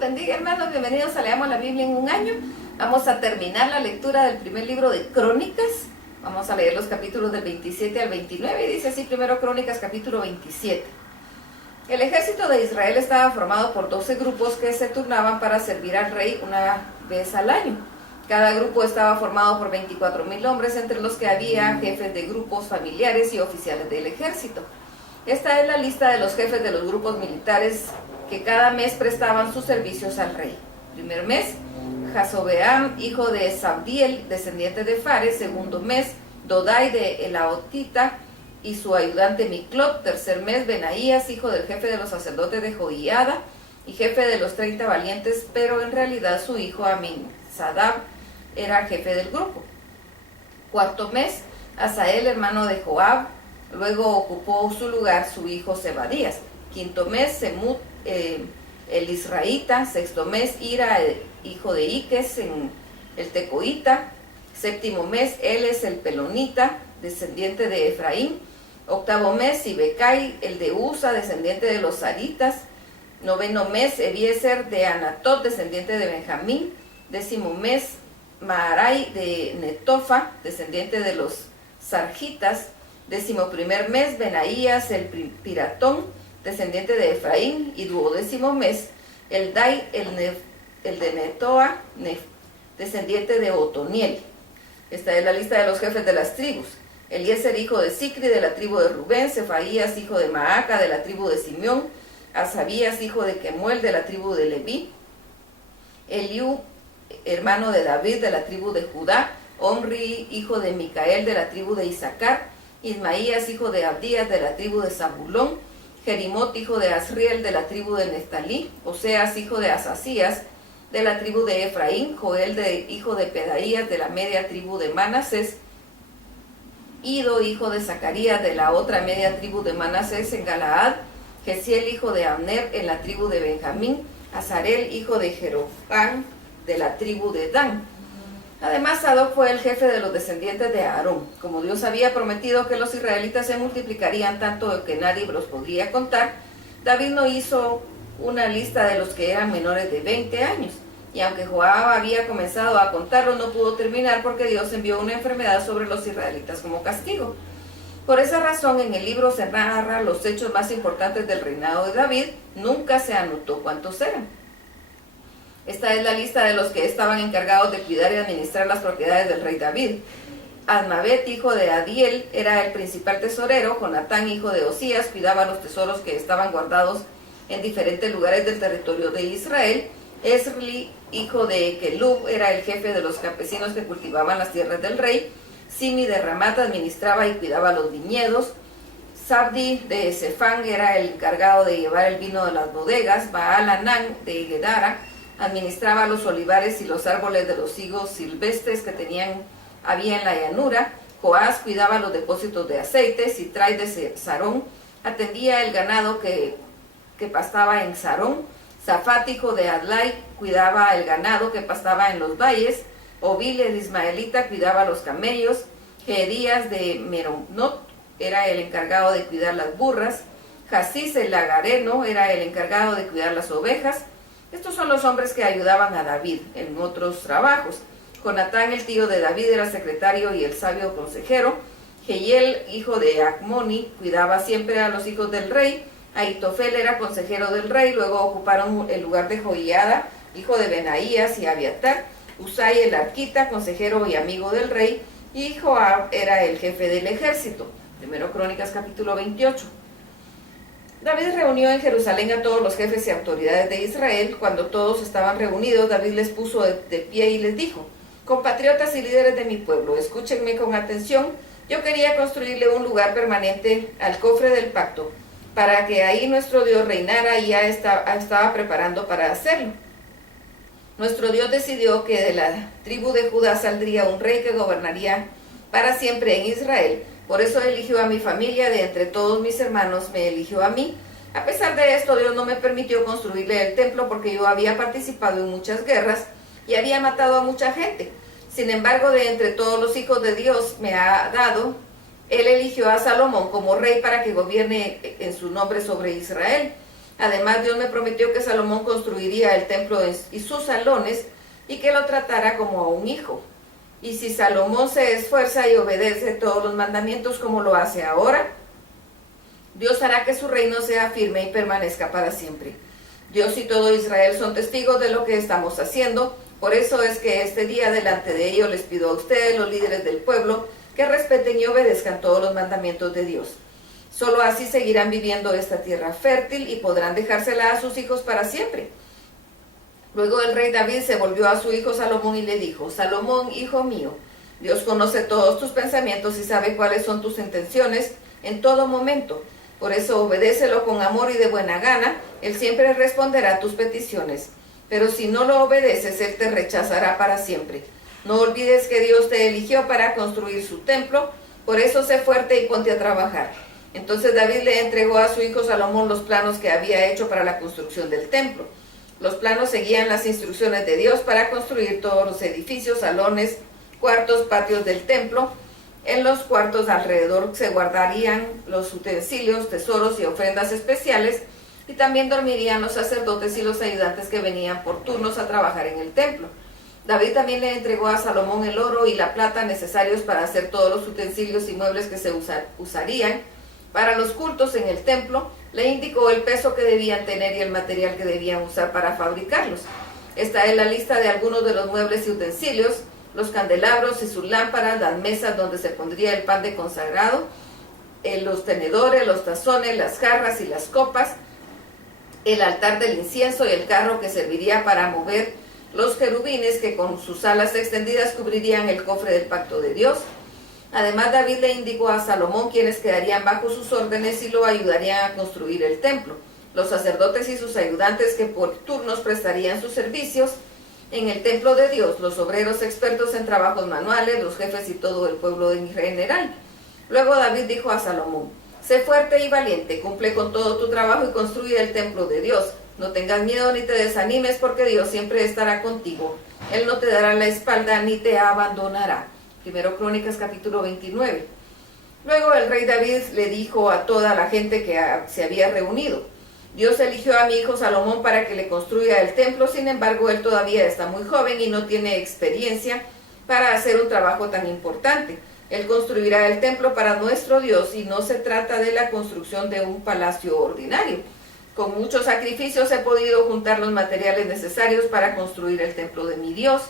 bendiga, hermanos, bienvenidos a Leamos la Biblia en un año. Vamos a terminar la lectura del primer libro de Crónicas. Vamos a leer los capítulos del 27 al 29 y dice así primero Crónicas capítulo 27. El ejército de Israel estaba formado por 12 grupos que se turnaban para servir al rey una vez al año. Cada grupo estaba formado por 24,000 hombres, entre los que había jefes de grupos familiares y oficiales del ejército. Esta es la lista de los jefes de los grupos militares que cada mes prestaban sus servicios al rey. Primer mes, Jasobeam, hijo de Sabdiel, descendiente de Fares. Segundo mes, Dodai de Elaotita y su ayudante Miclot. Tercer mes, Benaías, hijo del jefe de los sacerdotes de Joiada y jefe de los 30 valientes, pero en realidad su hijo Aminsadab era jefe del grupo. Cuarto mes, Asael, hermano de Joab. Luego ocupó su lugar su hijo Zebadías. Quinto mes, Semut, el israelita. Sexto mes, Ira, hijo de Iques, el tecoita. Séptimo mes, Eles, el pelonita, descendiente de Efraín. Octavo mes, Sibecai, el de Usa, descendiente de los Saritas. Noveno mes, Ebiezer de Anatot, descendiente de Benjamín. Décimo mes, Maarai de Netofa, descendiente de los Sarjitas. Décimo primer mes, Benaías, el piratón, descendiente de Efraín. Y duodécimo mes, Eldai, el de Netoa, descendiente de Otoniel. Esta es la lista de los jefes de las tribus. Eliezer, hijo de Sicri, de la tribu de Rubén. Cefaías, hijo de Maaca, de la tribu de Simeón. Asabías, hijo de Kemuel, de la tribu de Leví. Eliú, hermano de David, de la tribu de Judá. Omri, hijo de Micael, de la tribu de Isaacar. Ismaías, hijo de Abdías, de la tribu de Zabulón. Jerimot, hijo de Asriel, de la tribu de Neftalí. Oseas, hijo de Asasías, de la tribu de Efraín. Joel, hijo de Pedaías, de la media tribu de Manasés. Ido, hijo de Zacarías, de la otra media tribu de Manasés en Galaad. Gesiel, hijo de Abner, en la tribu de Benjamín. Azarel, hijo de Jerofán, de la tribu de Dan. Además, Sadoc fue el jefe de los descendientes de Aarón. Como Dios había prometido que los israelitas se multiplicarían tanto que nadie los podría contar, David no hizo una lista de los que eran menores de 20 años. Y aunque Joab había comenzado a contarlos, no pudo terminar porque Dios envió una enfermedad sobre los israelitas como castigo. Por esa razón, en el libro se narra los hechos más importantes del reinado de David. Nunca se anotó cuántos eran. Esta es la lista de los que estaban encargados de cuidar y administrar las propiedades del rey David. Admabet, hijo de Adiel, era el principal tesorero. Jonatán, hijo de Osías, cuidaba los tesoros que estaban guardados en diferentes lugares del territorio de Israel. Esri, hijo de Kelub, era el jefe de los campesinos que cultivaban las tierras del rey. Simi de Ramat administraba y cuidaba los viñedos. Sabdi de Sefán era el encargado de llevar el vino de las bodegas. Baal-Hanán de Gedara administraba los olivares y los árboles de los higos silvestres que había en la llanura. Joás cuidaba los depósitos de aceite. Sitrai de Sarón atendía el ganado que pastaba en Sarón. Zafat, hijo de Adlai, cuidaba el ganado que pastaba en los valles. Obil, el ismaelita, cuidaba los camellos. Gedías de Meronot era el encargado de cuidar las burras. Jasís, el lagareno, era el encargado de cuidar las ovejas. Estos son los hombres que ayudaban a David en otros trabajos. Jonatán, el tío de David, era secretario y el sabio consejero. Jehiel, hijo de Acmoni, cuidaba siempre a los hijos del rey. Ahitofel era consejero del rey. Luego ocuparon el lugar de Joiada, hijo de Benaías, y Abiatar. Usai, el arquita, consejero y amigo del rey. Y Joab era el jefe del ejército. Primero Crónicas capítulo 28. David reunió en Jerusalén a todos los jefes y autoridades de Israel. Cuando todos estaban reunidos, David les puso de pie y les dijo: compatriotas y líderes de mi pueblo, escúchenme con atención. Yo quería construirle un lugar permanente al cofre del pacto, para que ahí nuestro Dios reinara, y ya estaba preparando para hacerlo. Nuestro Dios decidió que de la tribu de Judá saldría un rey que gobernaría para siempre en Israel. Por eso eligió a mi familia, de entre todos mis hermanos me eligió a mí. A pesar de esto, Dios no me permitió construirle el templo porque yo había participado en muchas guerras y había matado a mucha gente. Sin embargo, de entre todos los hijos de Dios me ha dado, Él eligió a Salomón como rey para que gobierne en su nombre sobre Israel. Además, Dios me prometió que Salomón construiría el templo y sus salones y que lo tratara como a un hijo. Y si Salomón se esfuerza y obedece todos los mandamientos como lo hace ahora, Dios hará que su reino sea firme y permanezca para siempre. Dios y todo Israel son testigos de lo que estamos haciendo. Por eso es que este día delante de ellos les pido a ustedes, los líderes del pueblo, que respeten y obedezcan todos los mandamientos de Dios. Solo así seguirán viviendo esta tierra fértil y podrán dejársela a sus hijos para siempre. Luego el rey David se volvió a su hijo Salomón y le dijo: Salomón, hijo mío, Dios conoce todos tus pensamientos y sabe cuáles son tus intenciones en todo momento. Por eso obedécelo con amor y de buena gana, Él siempre responderá a tus peticiones. Pero si no lo obedeces, Él te rechazará para siempre. No olvides que Dios te eligió para construir su templo, por eso sé fuerte y ponte a trabajar. Entonces David le entregó a su hijo Salomón los planos que había hecho para la construcción del templo. Los planos seguían las instrucciones de Dios para construir todos los edificios, salones, cuartos, patios del templo. En los cuartos alrededor se guardarían los utensilios, tesoros y ofrendas especiales, y también dormirían los sacerdotes y los ayudantes que venían por turnos a trabajar en el templo. David también le entregó a Salomón el oro y la plata necesarios para hacer todos los utensilios y muebles que se usarían para los cultos en el templo. Le indicó el peso que debían tener y el material que debían usar para fabricarlos. Esta es la lista de algunos de los muebles y utensilios: los candelabros y sus lámparas, las mesas donde se pondría el pan de consagrado, los tenedores, los tazones, las jarras y las copas, el altar del incienso y el carro que serviría para mover los querubines que con sus alas extendidas cubrirían el cofre del pacto de Dios. Además, David le indicó a Salomón quienes quedarían bajo sus órdenes y lo ayudarían a construir el templo: los sacerdotes y sus ayudantes que por turnos prestarían sus servicios en el templo de Dios, los obreros expertos en trabajos manuales, los jefes y todo el pueblo en general. Luego David dijo a Salomón: sé fuerte y valiente, cumple con todo tu trabajo y construye el templo de Dios. No tengas miedo ni te desanimes, porque Dios siempre estará contigo. Él no te dará la espalda ni te abandonará. Primero Crónicas capítulo 29. Luego el rey David le dijo a toda la gente que se había reunido: Dios eligió a mi hijo Salomón para que le construya el templo, sin embargo él todavía está muy joven y no tiene experiencia para hacer un trabajo tan importante. Él construirá el templo para nuestro Dios y no se trata de la construcción de un palacio ordinario. Con muchos sacrificios he podido juntar los materiales necesarios para construir el templo de mi Dios: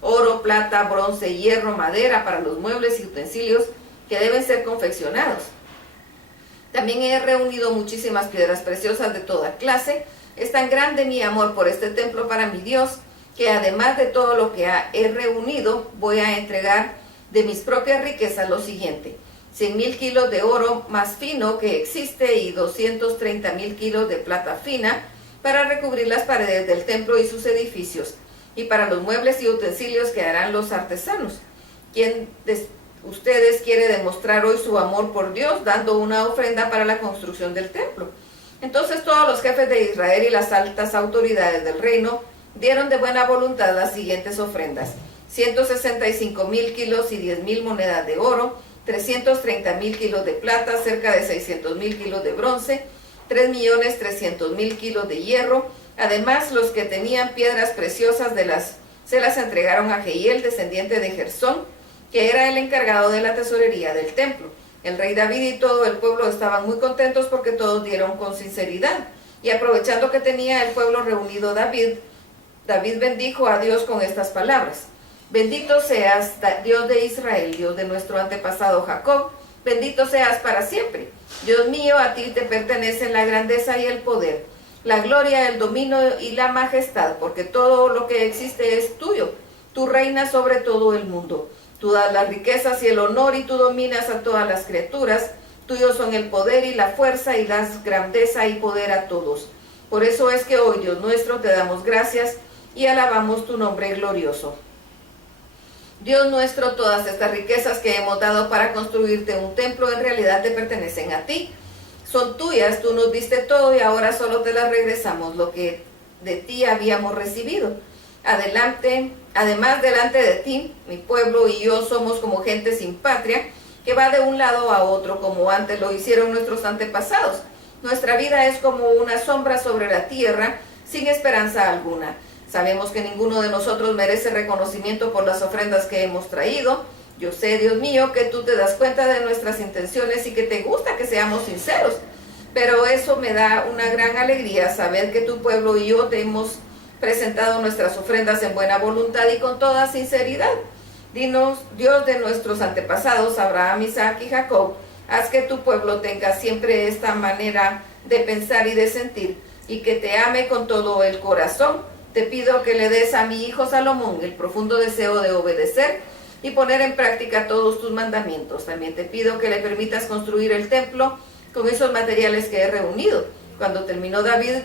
oro, plata, bronce, hierro, madera para los muebles y utensilios que deben ser confeccionados. También he reunido muchísimas piedras preciosas de toda clase. Es tan grande mi amor por este templo para mi Dios, que además de todo lo que he reunido, voy a entregar de mis propias riquezas lo siguiente: 100,000 kilos de oro más fino que existe y 230,000 kilos de plata fina para recubrir las paredes del templo y sus edificios, y para los muebles y utensilios que harán los artesanos. ¿Quién de ustedes quiere demostrar hoy su amor por Dios dando una ofrenda para la construcción del templo? Entonces todos los jefes de Israel y las altas autoridades del reino dieron de buena voluntad las siguientes ofrendas: 165,000 kilos y 10,000 monedas de oro, 330,000 kilos de plata, cerca de 600,000 kilos de bronce, 3,300,000 kilos de hierro. Además, los que tenían piedras preciosas se las entregaron a Jehiel, descendiente de Gersón, que era el encargado de la tesorería del templo. El rey David y todo el pueblo estaban muy contentos porque todos dieron con sinceridad. Y aprovechando que tenía el pueblo reunido, David bendijo a Dios con estas palabras: bendito seas, Dios de Israel, Dios de nuestro antepasado Jacob, bendito seas para siempre. Dios mío, a ti te pertenecen la grandeza y el poder, la gloria, el dominio y la majestad, porque todo lo que existe es tuyo. Tú reinas sobre todo el mundo. Tú das las riquezas y el honor y tú dominas a todas las criaturas. Tuyos son el poder y la fuerza y das grandeza y poder a todos. Por eso es que hoy, Dios nuestro, te damos gracias y alabamos tu nombre glorioso. Dios nuestro, todas estas riquezas que hemos dado para construirte un templo en realidad te pertenecen a ti. Son tuyas, tú nos diste todo y ahora solo te las regresamos, lo que de ti habíamos recibido. Además, delante de ti, mi pueblo y yo somos como gente sin patria, que va de un lado a otro, como antes lo hicieron nuestros antepasados. Nuestra vida es como una sombra sobre la tierra, sin esperanza alguna. Sabemos que ninguno de nosotros merece reconocimiento por las ofrendas que hemos traído. Yo sé, Dios mío, que tú te das cuenta de nuestras intenciones y que te gusta que seamos sinceros. Pero eso me da una gran alegría, saber que tu pueblo y yo te hemos presentado nuestras ofrendas en buena voluntad y con toda sinceridad. Dinos, Dios de nuestros antepasados, Abraham, Isaac y Jacob, haz que tu pueblo tenga siempre esta manera de pensar y de sentir, y que te ame con todo el corazón. Te pido que le des a mi hijo Salomón el profundo deseo de obedecer y poner en práctica todos tus mandamientos. También te pido que le permitas construir el templo con esos materiales que he reunido. Cuando terminó David,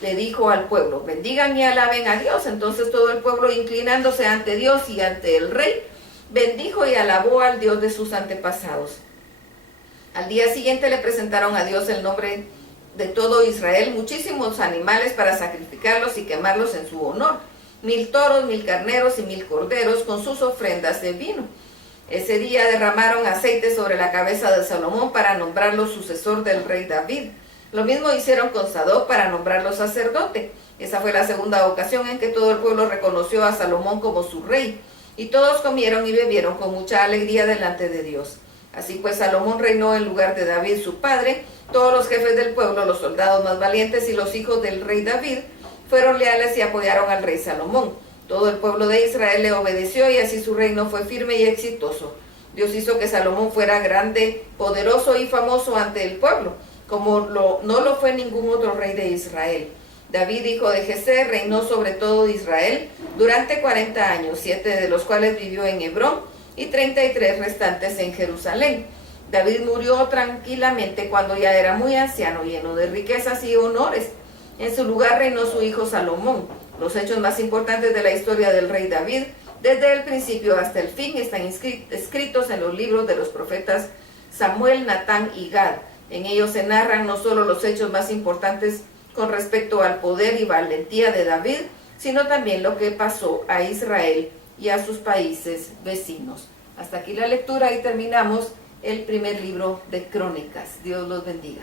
le dijo al pueblo: bendigan y alaben a Dios. Entonces todo el pueblo, inclinándose ante Dios y ante el rey, bendijo y alabó al Dios de sus antepasados. Al día siguiente le presentaron a Dios el nombre de todo Israel, muchísimos animales para sacrificarlos y quemarlos en su honor, 1000 toros, 1000 carneros y 1000 corderos con sus ofrendas de vino. Ese día derramaron aceite sobre la cabeza de Salomón para nombrarlo sucesor del rey David. Lo mismo hicieron con Sadoc para nombrarlo sacerdote. Esa fue la segunda ocasión en que todo el pueblo reconoció a Salomón como su rey, y todos comieron y bebieron con mucha alegría delante de Dios. Así pues, Salomón reinó en lugar de David su padre. Todos los jefes del pueblo, los soldados más valientes y los hijos del rey David fueron leales y apoyaron al rey Salomón. Todo el pueblo de Israel le obedeció y así su reino fue firme y exitoso. Dios hizo que Salomón fuera grande, poderoso y famoso ante el pueblo, como no lo fue ningún otro rey de Israel. David, hijo de Jesé, reinó sobre todo Israel durante 40 años, 7 de los cuales vivió en Hebrón y 33 restantes en Jerusalén. David murió tranquilamente cuando ya era muy anciano, lleno de riquezas y honores. En su lugar reinó su hijo Salomón. Los hechos más importantes de la historia del rey David, desde el principio hasta el fin, están escritos en los libros de los profetas Samuel, Natán y Gad. En ellos se narran no solo los hechos más importantes con respecto al poder y valentía de David, sino también lo que pasó a Israel y a sus países vecinos. Hasta aquí la lectura y terminamos el primer libro de Crónicas. Dios los bendiga.